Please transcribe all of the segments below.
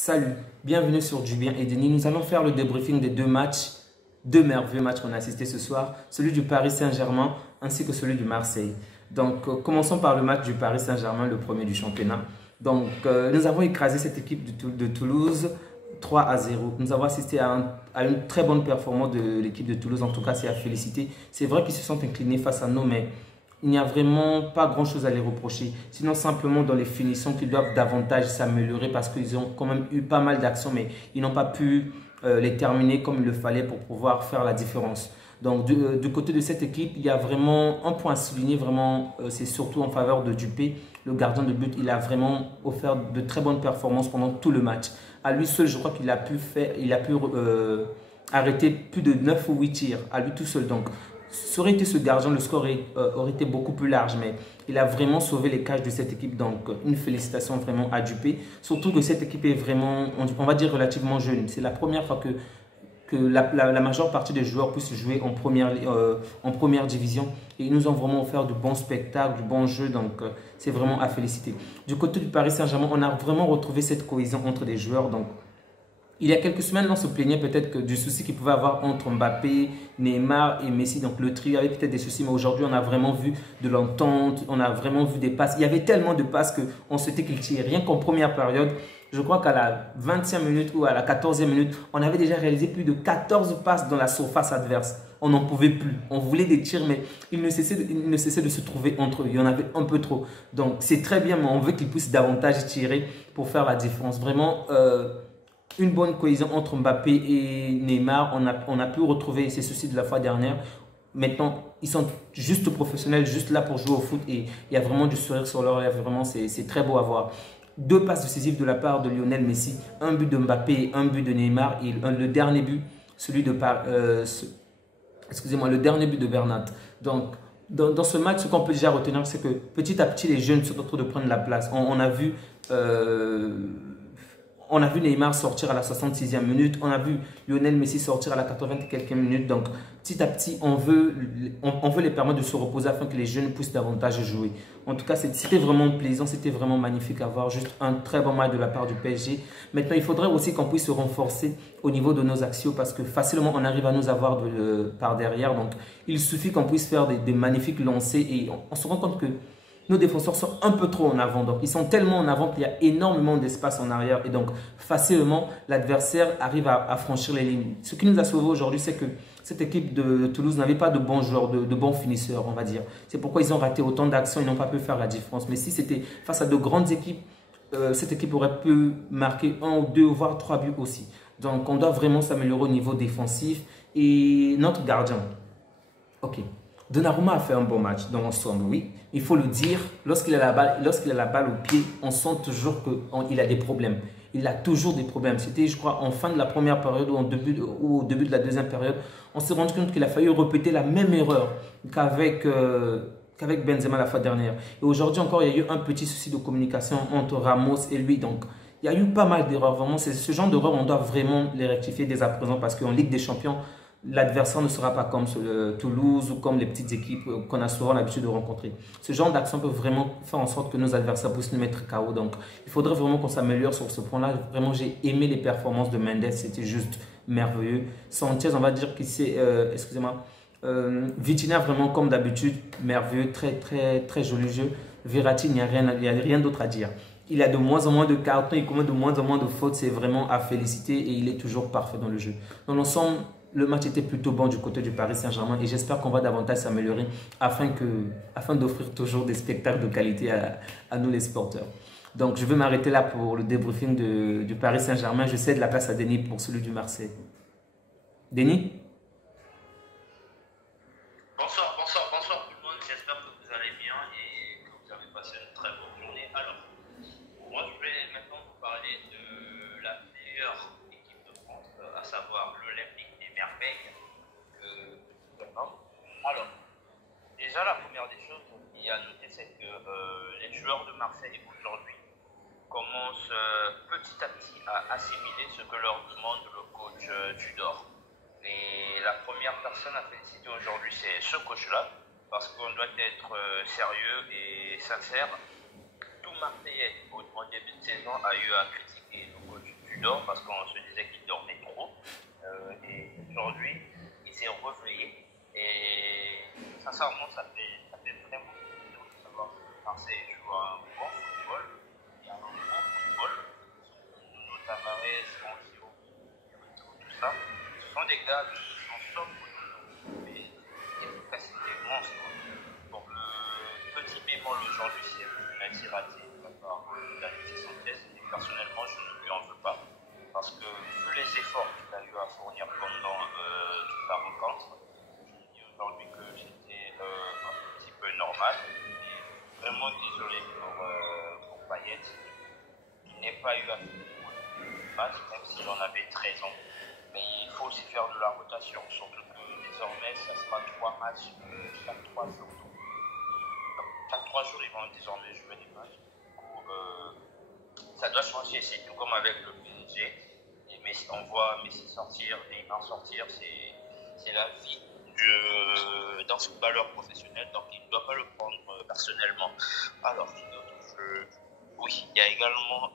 Salut, bienvenue sur Du Bien et Denis. Nous allons faire le débriefing des deux merveilleux matchs qu'on a assistés ce soir, celui du Paris Saint-Germain ainsi que celui du Marseille. Donc, commençons par le match du Paris Saint-Germain, le premier du championnat. Donc, nous avons écrasé cette équipe de Toulouse 3-0. Nous avons assisté à une très bonne performance de l'équipe de Toulouse, en tout cas, c'est à féliciter. C'est vrai qu'ils se sont inclinés face à nous, mais il n'y a vraiment pas grand-chose à les reprocher. Sinon, simplement dans les finitions qu'ils doivent davantage s'améliorer parce qu'ils ont quand même eu pas mal d'actions, mais ils n'ont pas pu les terminer comme il le fallait pour pouvoir faire la différence. Donc, du côté de cette équipe, il y a vraiment un point à souligner, vraiment, c'est surtout en faveur de Dupé, le gardien de but. Il a vraiment offert de très bonnes performances pendant tout le match. À lui seul, je crois qu'il a pu arrêter plus de 9 ou 8 tirs, à lui tout seul. Donc, ça aurait été ce gardien, le score aurait été beaucoup plus large, mais il a vraiment sauvé les cages de cette équipe. Donc, une félicitation vraiment à Dupé. Surtout que cette équipe est vraiment, on va dire, relativement jeune. C'est la première fois que la majeure partie des joueurs puissent jouer en première division. Et ils nous ont vraiment offert de bons spectacles, du bon jeu. Donc, c'est vraiment à féliciter. Du côté du Paris Saint-Germain, on a vraiment retrouvé cette cohésion entre les joueurs. Donc, il y a quelques semaines, on se plaignait peut-être du souci qu'il pouvait avoir entre Mbappé, Neymar et Messi. Donc le trio avait peut-être des soucis, mais aujourd'hui, on a vraiment vu de l'entente, on a vraiment vu des passes. Il y avait tellement de passes qu'on souhaitait qu'ils tirent. Rien qu'en première période, je crois qu'à la 20e minute ou à la 14e minute, on avait déjà réalisé plus de 14 passes dans la surface adverse. On n'en pouvait plus. On voulait des tirs, mais ils ne cessaient de se trouver entre eux. Il y en avait un peu trop. Donc c'est très bien, mais on veut qu'ils puissent davantage tirer pour faire la différence. Vraiment, une bonne cohésion entre Mbappé et Neymar. On a pu retrouver ces soucis de la fois dernière. Maintenant, ils sont juste professionnels, juste là pour jouer au foot. Et il y a vraiment du sourire sur leur lèvres. Vraiment, c'est très beau à voir. Deux passes décisives de la part de Lionel Messi. Un but de Mbappé et un but de Neymar. Et le dernier but, celui de excusez-moi, le dernier but de Bernat. Donc, dans ce match, ce qu'on peut déjà retenir, c'est que petit à petit, les jeunes sont en train de prendre la place. On a vu Neymar sortir à la 66e minute. On a vu Lionel Messi sortir à la 80 et quelques minutes. Donc, petit à petit, on veut les permettre de se reposer afin que les jeunes puissent davantage jouer. En tout cas, c'était vraiment plaisant. C'était vraiment magnifique à voir. Juste un très bon match de la part du PSG. Maintenant, il faudrait aussi qu'on puisse se renforcer au niveau de nos axiaux parce que facilement, on arrive à nous avoir par derrière. Donc, il suffit qu'on puisse faire des magnifiques lancers et on se rend compte que nos défenseurs sont un peu trop en avant. Donc, ils sont tellement en avant qu'il y a énormément d'espace en arrière. Et donc, facilement, l'adversaire arrive à franchir les lignes. Ce qui nous a sauvés aujourd'hui, c'est que cette équipe de Toulouse n'avait pas de bons joueurs, de bons finisseurs, on va dire. C'est pourquoi ils ont raté autant d'actions. Ils n'ont pas pu faire la différence. Mais si c'était face à de grandes équipes, cette équipe aurait pu marquer 1 ou 2, voire 3 buts aussi. Donc, on doit vraiment s'améliorer au niveau défensif. Et notre gardien, ok. Donnarumma a fait un bon match dans l'ensemble, oui. Il faut le dire, lorsqu'il a la balle au pied, on sent toujours qu'il a des problèmes. Il a toujours des problèmes. C'était, je crois, en fin de la première période ou au début de la deuxième période, on s'est rendu compte qu'il a failli répéter la même erreur qu'avec Benzema la fois dernière. Et aujourd'hui encore, il y a eu un petit souci de communication entre Ramos et lui. Donc, il y a eu pas mal d'erreurs. Vraiment, c'est ce genre d'erreurs, on doit vraiment les rectifier dès à présent parce qu'en Ligue des Champions, l'adversaire ne sera pas comme Toulouse ou comme les petites équipes qu'on a souvent l'habitude de rencontrer. Ce genre d'action peut vraiment faire en sorte que nos adversaires puissent nous mettre KO. Donc, il faudrait vraiment qu'on s'améliore sur ce point-là. Vraiment, j'ai aimé les performances de Mendes. C'était juste merveilleux. Sanchez, on va dire qu'il s'est... excusez-moi. Vitinha, vraiment, comme d'habitude, merveilleux. Très, très, très joli jeu. Verratti, il n'y a rien d'autre à dire. Il a de moins en moins de cartons. Il commet de moins en moins de fautes. C'est vraiment à féliciter et il est toujours parfait dans le jeu. Dans l'ensemble, le match était plutôt bon du côté du Paris Saint-Germain et j'espère qu'on va davantage s'améliorer afin d'offrir toujours des spectacles de qualité à nous les sporteurs. Donc je vais m'arrêter là pour le débriefing du Paris Saint-Germain. Je cède la place à Denis pour celui du Marseille. Denis? Bonsoir tout le monde. J'espère que vous allez bien et que vous avez passé une très bonne journée. Alors, moi je vais maintenant vous parler de la meilleure équipe de France, à savoir l'Olympique des Merveilles. Alors, déjà la première des choses qu'il y a à noter, c'est que les joueurs de Marseille aujourd'hui commencent petit à petit à assimiler ce que leur demande le coach Tudor. Et la première personne à féliciter aujourd'hui, c'est ce coach-là, parce qu'on doit être sérieux et sincère. Tout Marseillais, en début de saison, a eu à critiquer le coach dort parce qu'on se disait qu'il dormait trop. Et aujourd'hui, il s'est réveillé. Et sincèrement, ça fait vraiment plaisir de savoir que Marseille joue un bon football. Il y a un bon football. Nos Tavares, Anzio, tout ça. Ce sont des gars qui sont sobres, mais qui ont une capacité monstre. Pour le petit bémol aujourd'hui, c'est le penalty raté de la part d'Alexis Sanchez. Et personnellement, je ne lui en veux pas. Parce que vu les efforts qu'il a eu à fournir pendant toute la rencontre, je me dis aujourd'hui que c'était un petit peu normal. Et vraiment désolé pour Payet, qui n'est pas eu à finir le match, même s'il en avait 13 ans. Mais il faut aussi faire de la rotation, surtout que désormais, ça sera 3 matchs chaque 3 jours. Donc, chaque 3 jours, ils vont désormais jouer des matchs. Du coup, ça doit changer, c'est tout comme avec le PSG. Et Messi, on voit Messi sortir, Neymar sortir, c'est la vie d'un footballeur professionnel, donc il ne doit pas le prendre personnellement. Alors, oui, il y a également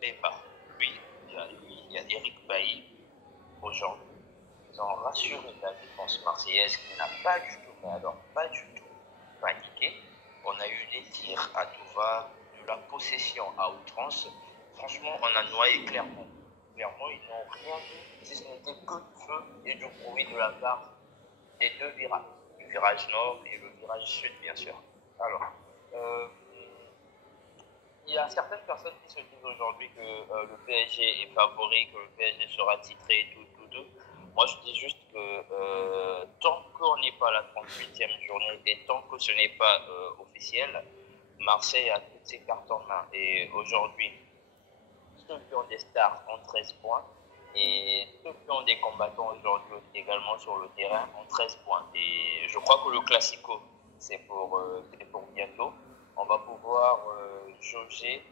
Bemba. Lui, il y a Eric Bailly. Aujourd'hui, ils ont rassuré la défense marseillaise qui n'a pas du tout, mais alors pas du tout paniqué. On a eu des tirs à tout va, de la possession à outrance. Franchement, on a noyé Clermont. Clermont, ils n'ont rien vu, si ce n'était que du feu et du bruit de la part des deux virages. Le virage nord et le virage sud, bien sûr. Alors, il y a certaines personnes qui se disent aujourd'hui que le PSG est favori, que le PSG sera titré, tout. Moi, je dis juste que tant qu'on n'est pas à la 38e journée et tant que ce n'est pas officiel, Marseille a toutes ses cartes en main. Et aujourd'hui, ceux qui ont des stars ont 13 points et ceux qui ont des combattants aujourd'hui également sur le terrain ont 13 points. Et je crois que le Classico, c'est pour bientôt. On va pouvoir jauger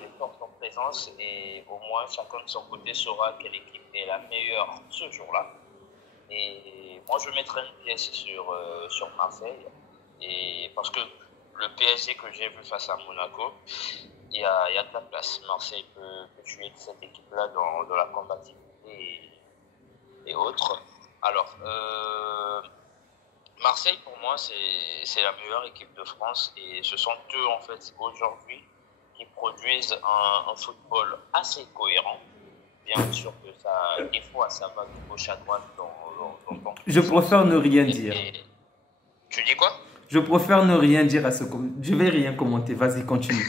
les forces en présence et au moins chacun de son côté saura quelle équipe est la meilleure ce jour-là. Et moi, je mettrai une pièce sur Marseille et parce que le PSG que j'ai vu face à Monaco, il y a de la place. Marseille peut tuer cette équipe-là dans la combativité et autres. Alors, Marseille, pour moi, c'est la meilleure équipe de France et ce sont eux, en fait, aujourd'hui, qui produisent un football assez cohérent. Bien sûr que ça, des fois, ça va de gauche à droite dans Je préfère ne rien dire. Tu dis quoi? Je préfère ne rien dire à ce... Je vais rien commenter. Vas-y, continue.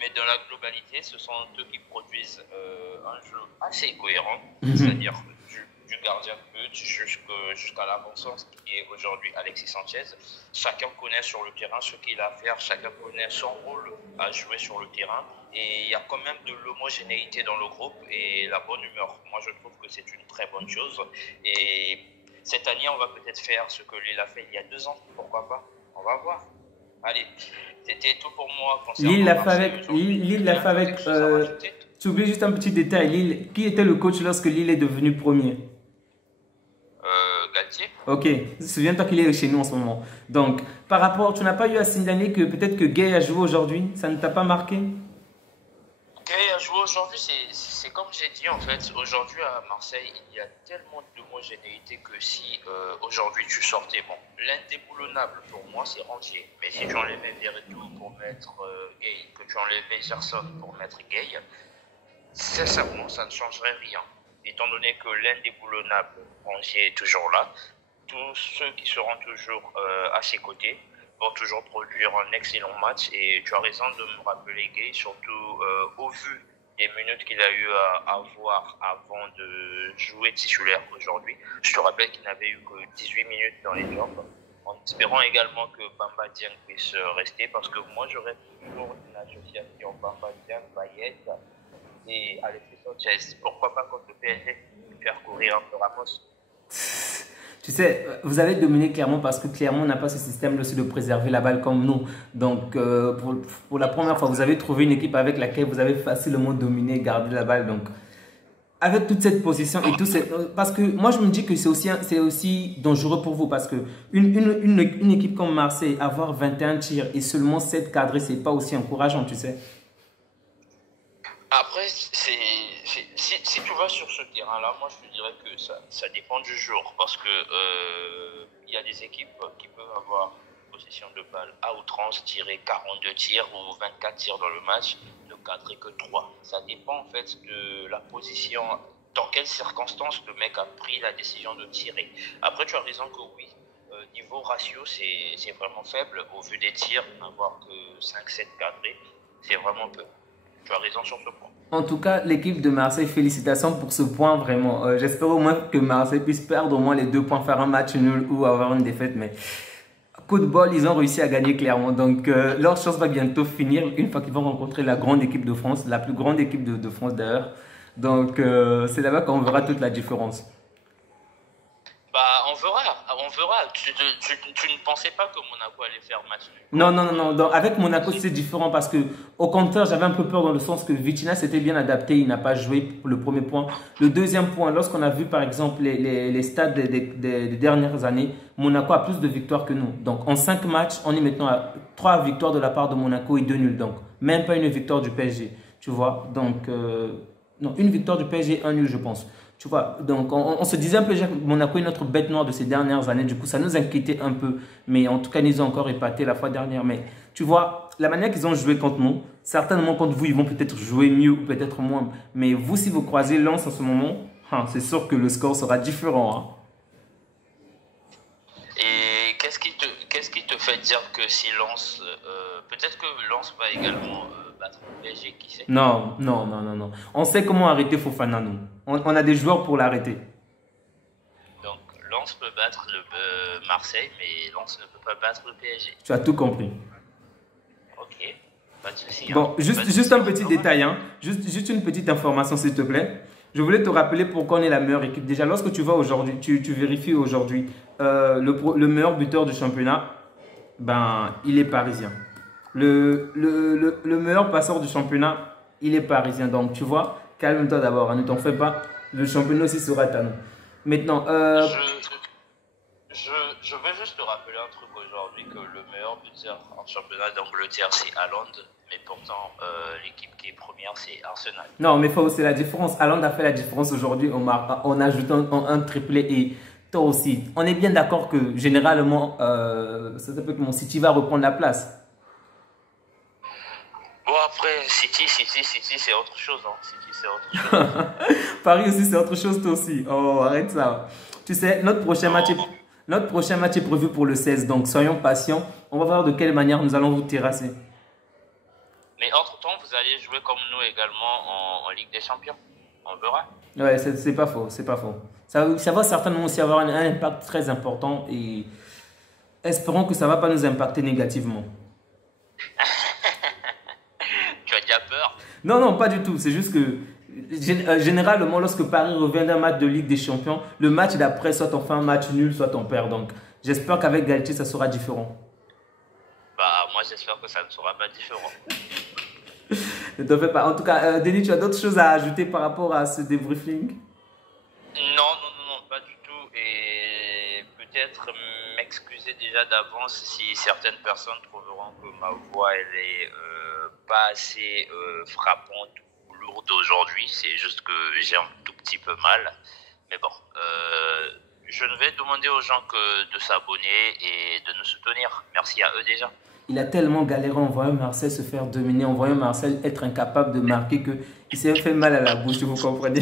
mais dans la globalité, ce sont eux qui produisent un jeu assez cohérent, c'est-à-dire du gardien de but jusqu'à l'avant-centre qui est aujourd'hui Alexis Sanchez. Chacun connaît sur le terrain ce qu'il a à faire, chacun connaît son rôle à jouer sur le terrain et il y a quand même de l'homogénéité dans le groupe et la bonne humeur. Moi, je trouve que c'est une très bonne chose et cette année, on va peut-être faire ce que Lille a fait il y a 2 ans, pourquoi pas? On va voir. Allez, c'était tout pour moi. Lille l'a fait avec... Tu oublies juste un petit détail. Lille, qui était le coach lorsque Lille est devenu premier? Galtier. Ok, souviens-toi qu'il est chez nous en ce moment. Donc, par rapport, tu n'as pas eu à signaler que peut-être que Gay a joué aujourd'hui? Ça ne t'a pas marqué? Gay a joué aujourd'hui, c'est comme j'ai dit en fait. Aujourd'hui à Marseille, il y a tellement d'homogénéité que si aujourd'hui tu sortais, bon, l'indéboulonnable pour moi c'est Rangier. Mais si tu enlevais Verretou pour mettre Gay, que tu enlevais Gerson pour mettre Gay, sincèrement, ça ne changerait rien. Étant donné que l'indéboulonnable Rangier est toujours là, tous ceux qui seront toujours à ses côtés vont toujours produire un excellent match. Et tu as raison de me rappeler Gay, surtout au vu des minutes qu'il a eu à avoir avant de jouer titulaire aujourd'hui. Je te rappelle qu'il n'avait eu que 18 minutes dans les jambes, en espérant également que Bamba Dieng puisse rester, parce que moi j'aurais toujours une association Bamba Dieng, Payet et Alexis Sanchez. Pourquoi pas contre le PSG faire courir un peu Ramos? Tu sais, vous avez dominé Clermont parce que Clermont n'a pas ce système de préserver la balle comme nous. Donc, pour la première fois, vous avez trouvé une équipe avec laquelle vous avez facilement dominé et gardé la balle. Donc, avec toute cette position et tout, parce que moi, je me dis que c'est aussi dangereux pour vous parce que une équipe comme Marseille, avoir 21 tirs et seulement 7 cadrés, c'est pas aussi encourageant, tu sais. Après, si tu vas sur ce terrain-là, moi je te dirais que ça dépend du jour. Parce que il y a des équipes qui peuvent avoir possession de balle à outrance, tirer 42 tirs ou 24 tirs dans le match, ne cadrer que 3. Ça dépend en fait de la position, dans quelles circonstances le mec a pris la décision de tirer. Après, tu as raison que oui, niveau ratio, c'est vraiment faible. Au vu des tirs, n'avoir que 5-7 cadrés, c'est vraiment peu. Tu as raison sur ce point. En tout cas, l'équipe de Marseille, félicitations pour ce point vraiment. J'espère au moins que Marseille puisse perdre au moins les 2 points, faire un match nul ou avoir une défaite. Mais coup de bol, ils ont réussi à gagner clairement. Donc leur chance va bientôt finir une fois qu'ils vont rencontrer la grande équipe de France, la plus grande équipe de France d'ailleurs. Donc c'est là-bas qu'on verra toute la différence. Bah, on verra. Tu ne pensais pas que Monaco allait faire match nul? Non, non, non, non. Donc, avec Monaco, c'est différent parce que, au contraire, j'avais un peu peur dans le sens que Vitinha s'était bien adapté, il n'a pas joué pour le premier point. Le deuxième point, lorsqu'on a vu par exemple les stades des dernières années, Monaco a plus de victoires que nous. Donc, en 5 matchs, on est maintenant à 3 victoires de la part de Monaco et 2 nuls. Donc, même pas une victoire du PSG. Tu vois, donc, non, une victoire du PSG, un nul, je pense. Tu vois, donc on se disait un peu que Monaco est notre bête noire de ces dernières années. Du coup, ça nous inquiétait un peu. Mais en tout cas, ils nous ont encore épaté la fois dernière. Mais tu vois, la manière qu'ils ont joué contre nous, certainement contre vous, ils vont peut-être jouer mieux ou peut-être moins. Mais vous, si vous croisez Lens en ce moment, c'est sûr que le score sera différent. Hein. Et qu'est-ce qui te fait dire que si Lens, peut-être que Lens va également battre le PSG, qui sait? Non, non, non, non, non. On sait comment arrêter Fofana, nous. On a des joueurs pour l'arrêter. Donc Lens peut battre le Marseille, mais Lens ne peut pas battre le PSG. Tu as tout compris. Ok, pas de souci. Bon, juste un petit détail, hein. Juste une petite information, s'il te plaît. Je voulais te rappeler pourquoi on est la meilleure équipe. Déjà, lorsque tu vas aujourd'hui, tu vérifies aujourd'hui le meilleur buteur du championnat, ben, il est parisien. Le meilleur passeur du championnat, il est parisien. Donc, tu vois, calme-toi d'abord, hein, ne t'en fais pas. Le championnat aussi sera à nous. Maintenant, je veux juste te rappeler un truc aujourd'hui, que le meilleur buteur en championnat d'Angleterre, c'est Haaland. Mais pourtant, l'équipe qui est première, c'est Arsenal. Non, mais c'est la différence. Haaland a fait la différence aujourd'hui en ajoutant un triplé et toi aussi. On est bien d'accord que généralement, ça peut que mon City va reprendre la place. Bon, après, City, c'est autre chose. Hein. City, c'est autre chose. Paris aussi, c'est autre chose, toi aussi. Oh, arrête ça. Tu sais, notre prochain match est prévu pour le 16. Donc, soyons patients. On va voir de quelle manière nous allons vous terrasser. Mais entre-temps, vous allez jouer comme nous également en Ligue des Champions. On verra. Ouais, c'est pas faux, c'est pas faux. Ça va certainement aussi avoir un impact très important et espérons que ça ne va pas nous impacter négativement. Tu as déjà peur? Non, non, pas du tout. C'est juste que généralement, lorsque Paris revient d'un match de Ligue des Champions, le match d'après, soit on fait un match nul, soit on perd. Donc, j'espère qu'avec Galtier, ça sera différent. Bah, moi, j'espère que ça ne sera pas différent. Ne t'en fais pas. En tout cas, Denis, tu as d'autres choses à ajouter par rapport à ce débriefing? Non, pas du tout. Et peut-être m'excuser déjà d'avance si certaines personnes trouveront que ma voix, elle est pas assez frappante ou lourde aujourd'hui. C'est juste que j'ai un tout petit peu mal. Mais bon, je ne vais demander aux gens que de s'abonner et de nous soutenir. Merci à eux déjà. Il a tellement galéré en voyant Marseille se faire dominer, en voyant Marseille être incapable de marquer qu'il s'est fait mal à la bouche, vous comprenez.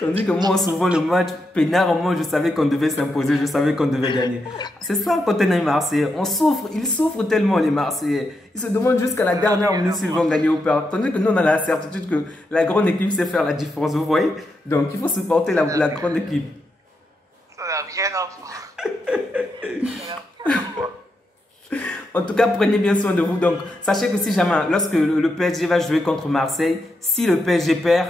Tandis que moi, souvent le match, peinard, moi je savais qu'on devait s'imposer, je savais qu'on devait gagner. C'est ça quand on est Marseillais, on souffre, ils souffrent tellement les Marseillais. Ils se demandent jusqu'à la dernière minute s'ils vont gagner ou perdre. Tandis que nous on a la certitude que la grande équipe sait faire la différence, vous voyez. Donc il faut supporter la grande équipe. Ça n'a rien à voir. En tout cas, prenez bien soin de vous. Donc, sachez que si jamais, lorsque le PSG va jouer contre Marseille, si le PSG perd,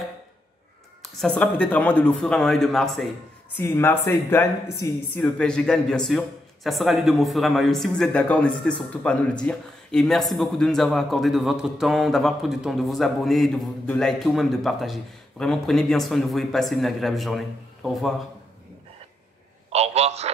ça sera peut-être à moi de l'offrir à maillot de Marseille. Si Marseille gagne, si le PSG gagne, bien sûr, ça sera à lui de m'offrir un maillot. Si vous êtes d'accord, n'hésitez surtout pas à nous le dire. Et merci beaucoup de nous avoir accordé de votre temps, d'avoir pris du temps de vous abonner, de liker ou même de partager. Vraiment, prenez bien soin de vous et passez une agréable journée. Au revoir. Au revoir.